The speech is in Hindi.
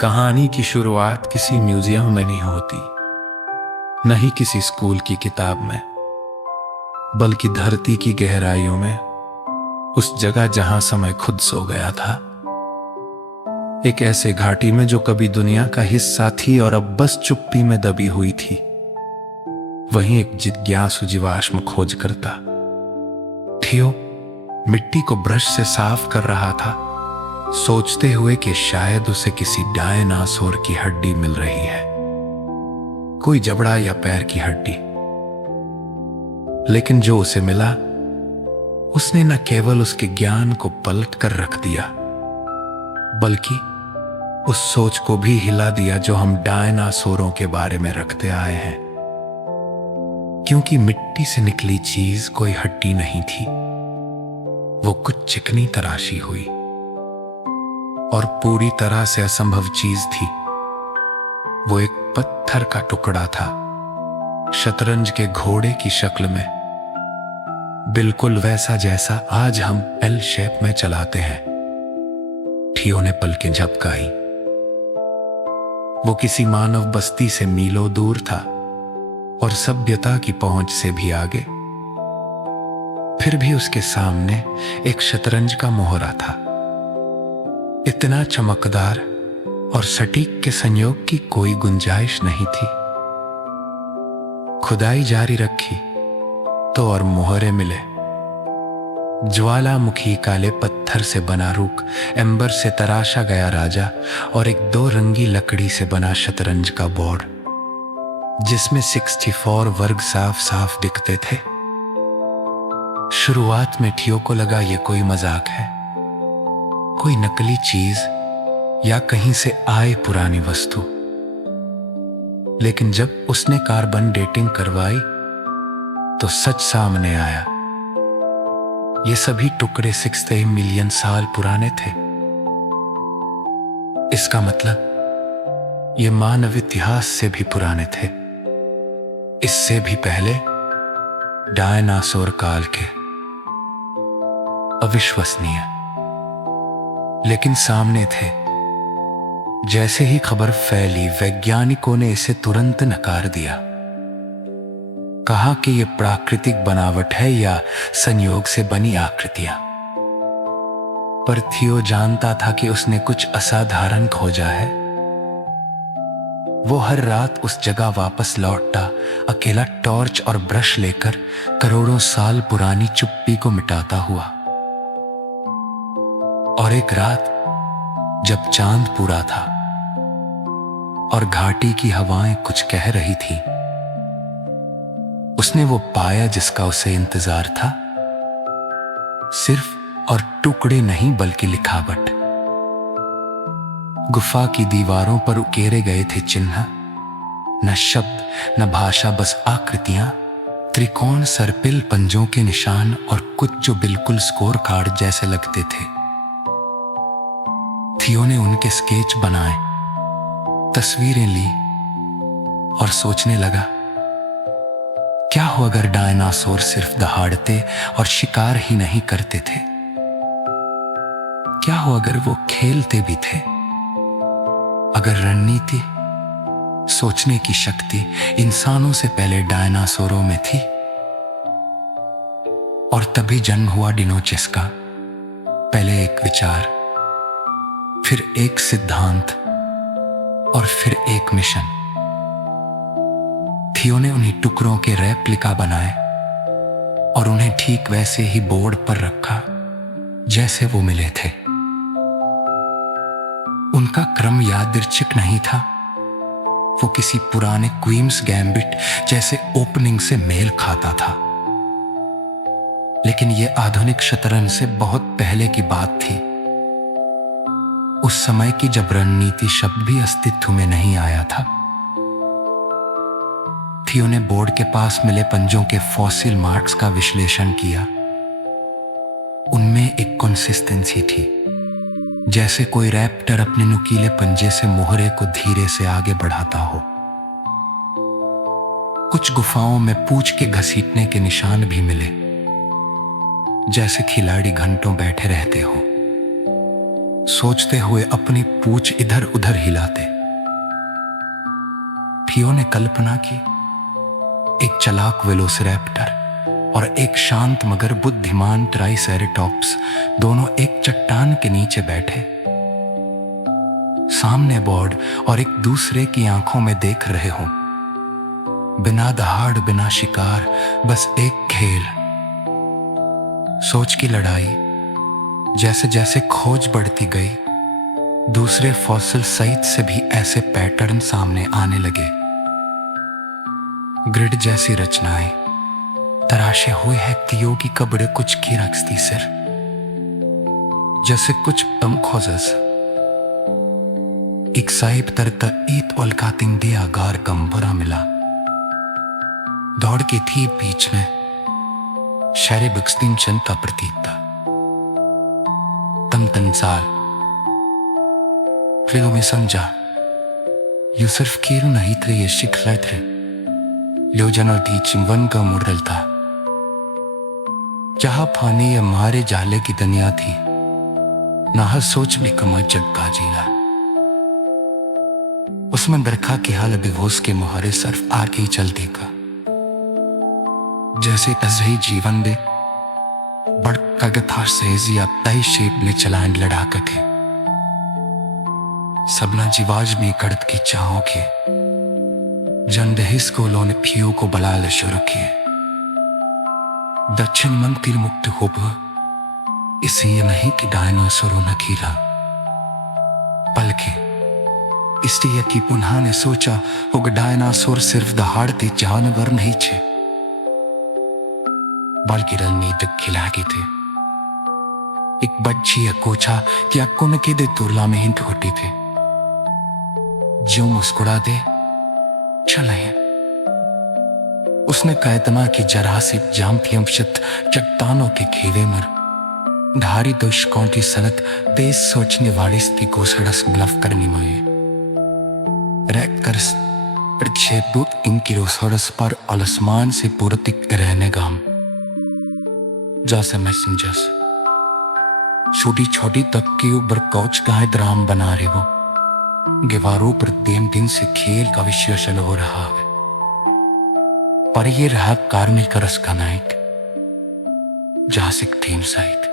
कहानी की शुरुआत किसी म्यूजियम में नहीं होती, न ही किसी स्कूल की किताब में, बल्कि धरती की गहराइयों में, उस जगह जहां समय खुद सो गया था। एक ऐसे घाटी में जो कभी दुनिया का हिस्सा थी और अब बस चुप्पी में दबी हुई थी। वहीं एक जिज्ञासु जीवाश्म खोज करता थियो मिट्टी को ब्रश से साफ कर रहा था, सोचते हुए कि शायद उसे किसी डायनासोर की हड्डी मिल रही है, कोई जबड़ा या पैर की हड्डी। लेकिन जो उसे मिला, उसने न केवल उसके ज्ञान को पलट कर रख दिया, बल्कि उस सोच को भी हिला दिया जो हम डायनासोरों के बारे में रखते आए हैं। क्योंकि मिट्टी से निकली चीज कोई हड्डी नहीं थी, वो कुछ चिकनी तराशी हुई और पूरी तरह से असंभव चीज थी। वो एक पत्थर का टुकड़ा था, शतरंज के घोड़े की शक्ल में, बिल्कुल वैसा जैसा आज हम एल शेप में चलाते हैं। थियो ने पलकें झपकाई। वो किसी मानव बस्ती से मीलों दूर था और सभ्यता की पहुंच से भी आगे। फिर भी उसके सामने एक शतरंज का मोहरा था, इतना चमकदार और सटीक के संयोग की कोई गुंजाइश नहीं थी। खुदाई जारी रखी तो और मोहरे मिले। ज्वालामुखी काले पत्थर से बना रूख, एम्बर से तराशा गया राजा और एक 2 रंगी लकड़ी से बना शतरंज का बोर्ड, जिसमें 64 वर्ग साफ साफ दिखते थे। शुरुआत में थियो को लगा ये कोई मजाक है, कोई नकली चीज या कहीं से आए पुरानी वस्तु। लेकिन जब उसने कार्बन डेटिंग करवाई तो सच सामने आया। ये सभी टुकड़े 60 मिलियन साल पुराने थे। इसका मतलब ये मानव इतिहास से भी पुराने थे, इससे भी पहले डायनासोर काल के। अविश्वसनीय, लेकिन सामने थे। जैसे ही खबर फैली, वैज्ञानिकों ने इसे तुरंत नकार दिया। कहा कि यह प्राकृतिक बनावट है या संयोग से बनी आकृतियां। पर थियो जानता था कि उसने कुछ असाधारण खोजा है। वो हर रात उस जगह वापस लौटता, अकेला टॉर्च और ब्रश लेकर, करोड़ों साल पुरानी चुप्पी को मिटाता हुआ। और एक रात जब चांद पूरा था और घाटी की हवाएं कुछ कह रही थी, उसने वो पाया जिसका उसे इंतजार था। सिर्फ और टुकड़े नहीं बल्कि लिखावट। गुफा की दीवारों पर उकेरे गए थे चिन्ह, न शब्द न भाषा, बस आकृतियां, त्रिकोण, सर्पिल, पंजों के निशान और कुछ जो बिल्कुल स्कोर कार्ड जैसे लगते थे। थियो ने उनके स्केच बनाए, तस्वीरें ली और सोचने लगा, क्या हो अगर डायनासोर सिर्फ दहाड़ते और शिकार ही नहीं करते थे? क्या हो अगर वो खेलते भी थे? अगर रणनीति, सोचने की शक्ति इंसानों से पहले डायनासोरों में थी? और तभी जन्म हुआ डिनोचेस का। पहले एक विचार, फिर एक सिद्धांत और फिर एक मिशन। थियो ने उन्हीं टुकड़ों के रेप्लिका बनाए और उन्हें ठीक वैसे ही बोर्ड पर रखा जैसे वो मिले थे। उनका क्रम यादृच्छिक नहीं था, वो किसी पुराने क्वींस गैम्बिट जैसे ओपनिंग से मेल खाता था। लेकिन ये आधुनिक शतरंज से बहुत पहले की बात थी, उस समय की जब रणनीति शब्द भी अस्तित्व में नहीं आया था। थियो ने बोर्ड के पास मिले पंजों के फॉसिल मार्क्स का विश्लेषण किया। उनमें एक कंसिस्टेंसी थी, जैसे कोई रैप्टर अपने नुकीले पंजे से मोहरे को धीरे से आगे बढ़ाता हो। कुछ गुफाओं में पूंछ के घसीटने के निशान भी मिले, जैसे खिलाड़ी घंटों बैठे रहते हो, सोचते हुए अपनी पूंछ इधर उधर हिलाते। थियो ने कल्पना की, एक चालाक वेलोसिरैप्टर और एक शांत मगर बुद्धिमान ट्राइसेरेटॉप्स दोनों एक चट्टान के नीचे बैठे, सामने बोर्ड और एक दूसरे की आंखों में देख रहे हो। बिना दहाड़, बिना शिकार, बस एक खेल। सोच की लड़ाई। जैसे जैसे खोज बढ़ती गई, दूसरे फॉसिल साइट से भी ऐसे पैटर्न सामने आने लगे। ग्रिड जैसी रचनाएं तराशे हुए है थियो की कब्र कुछ की रखती सिर, जैसे कुछ तम खोजस एक साहिब तरता ईत ओलकातिंग दिया गार गंभरा मिला। दौड़ की थी बीच में शहरे बिक्सतीन जनता प्रतीत था। तम तंसाल फिर में समझा यू सिर्फ कीर नहीं थे, ये शिखला थे लोजन और दी चिंवन का मुरल था, जहां फानी या मारे जाले की दुनिया थी, ना हर सोच में कमर जग का जीला। उसमें बरखा की हाल बेहोश के मुहारे सिर्फ आगे ही चलती का, जैसे तजही जीवन दे बड़ कगथार से या तय शेप में चलान लड़ा थे। सबना जीवाज में कड़त की चाहों के जनदही स्कूलों ने थियो को बलाल शुरू किए। दक्षिण मंदिर मुक्त होब इसलिए नहीं कि डायनासोरों न खीला, बल्कि इसलिए कि पुनः ने सोचा होगा डायनासोर सिर्फ दहाड़ते जानवर नहीं थे, बल्कि रणनीतिक खिलाड़ी थे। एक बच्ची या कोचा कि अक्को में के दे तुरला में हिंट होती थे, जो मुस्कुरा दे चले। उसने कहा इतना कि जरा सी जाम थी अमशत चट्टानों के घेरे मर धारी दुष्कों की सनत तेज सोचने वाली स्थिति को सड़स मिलफ करनी में रैक कर प्रक्षेपूत इनकी रोसरस पर आसमान से पूर्तिक रहने गाम जैसे मैसेंजर्स छोटी छोटी तक की ऊपर कौच गाय ड्राम बना रहे हो। दीवारों पर दिन दिन से खेल का विश्लेषण हो रहा है, पर यह रहा कार्मिक रस का नाइट जासिक थीम साइट।